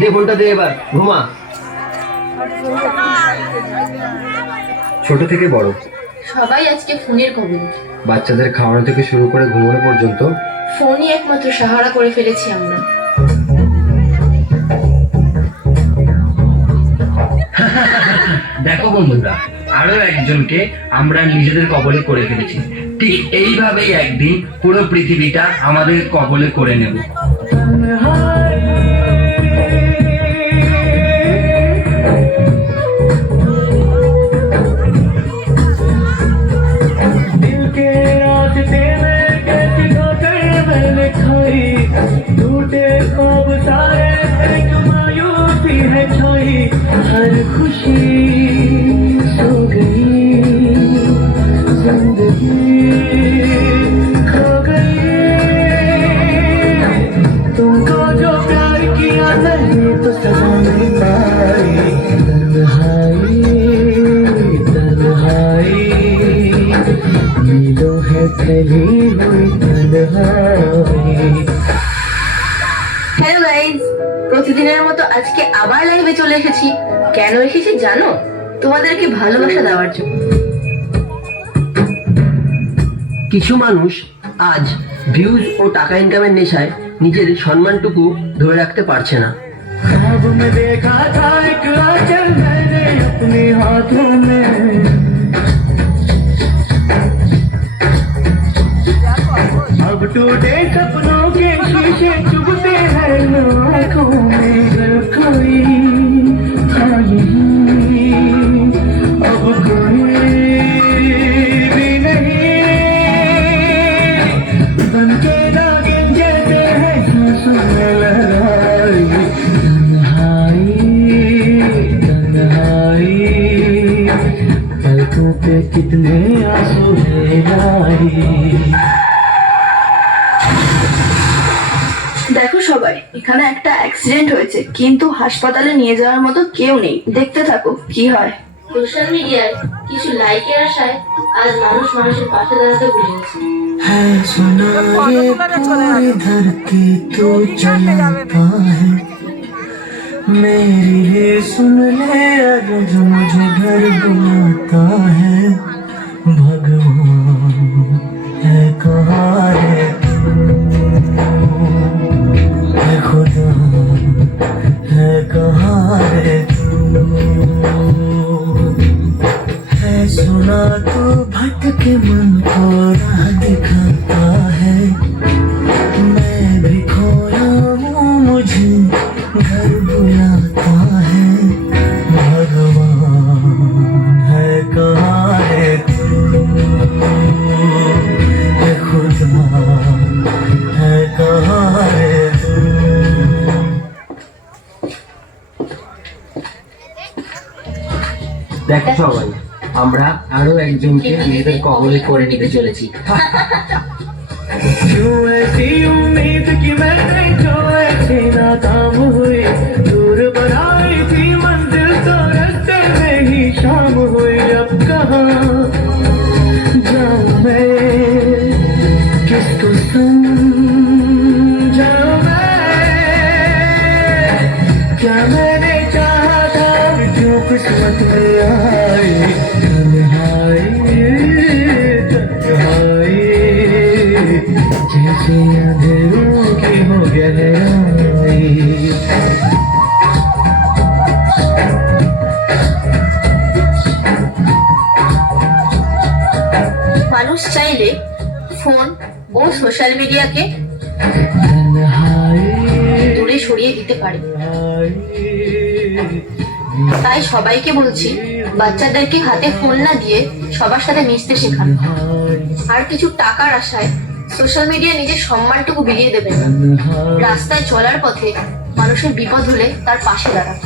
দে ফোনটা দে, এবার ঘুমা। ছোট থেকে বড় সবাই আজকে ফোনের কবলে। বাচ্চাদের খাওয়ানো থেকে শুরু করে ঘুমানো পর্যন্ত ফোনই একমাত্র সাহারা করে ফেলেছি আমরা। দেখো বন্ধুরা, আরো একজনকে আমরা নিজেদের কবলে করে ফেলেছি। ঠিক এইভাবেই একদিন পুরো পৃথিবীটা আমাদের কবলে করে নেব। हर खुशी सो गई, जिंदगी खो गई। तुमको जो प्यार किया नहीं तो सजा नहीं पाई। तन्हाई तन्हाई मिलो है फैली हुई तन्हाई। হ্যালো গাইজ, প্রতিদিনের মতো আজকে আবার লাইভে চলে এসেছি। কেন এসেছি জানো? তোমাদেরকে ভালোবাসা দেওয়ার জন্য। কিছু মানুষ আজ ভিউজ ও টাকা ইনকামের নেশায় নিজের সম্মানটুকু ধরে রাখতে পারছে না। ख्वाब में देखा था एक आंचल मैंने अपने हाथों में, अब टूटे सपनों के शीशे चुभते हैं आंखों में। अगर कोई आई अब कोई भी नहीं, बन के नागिन जैसे है सांसों में लहराई। तन्हाई पलकों पे कितने आंसू है आई। দেখো সবাই, এখানে একটা অ্যাক্সিডেন্ট হয়েছে, কিন্তু হাসপাতালে নিয়ে যাওয়ার মতো কেউ নেই। দেখতে থাকো কি হয়। সোশ্যাল মিডিয়ায় কিছু লাইকের আশায় আজ মানুষ মানুষের পাশে দাঁড়াতে ভুলে গেছে। है सुना ये पूरी धरती तो चलता है, मेरी ही सुन ले अगर जो मुझे घर बुलाता है। भगवान है कहाँ है तू, है खुदा है कहाँ है तू। है सुना तो भटके मन को राह दिखाता है, मैं भी खोया हूँ मुझे घर बुलाता है। भगवान है कहाँ है तू, है खुदा है कहाँ है तू। দেখো সবাই, আমরা আরো একজনকে নিজেদের কবলে করে নিতে চলেছি। क्यों ऐसी उम्मीद कि मैंने जो ऐसे नाकाम हुई, दूर बनाई थी मंजिल तो रास्ते में ही शाम हुई। अब कहाँ जाऊं मैं, किसको समझाऊं मैं, क्या मैंने चाहा था जो किस्मत में आई। तन्हाई तन्हाई जैसे अंधेरों की हो गहराई। মানুষ চাইলে ফোন ও সোশ্যাল মিডিয়াকে দূরে সরিয়ে দিতে পারে। তাই সবাইকে বলছি, বাচ্চাদেরকে হাতে ফোন না দিয়ে সবার সাথে মিশতে শেখান। আর কিছু টাকার আশায় সোশ্যাল মিডিয়া নিজের সম্মানটুকু বিলিয়ে দেবেন না। রাস্তায় চলার পথে মানুষের বিপদ হলে তার পাশে দাঁড়ান।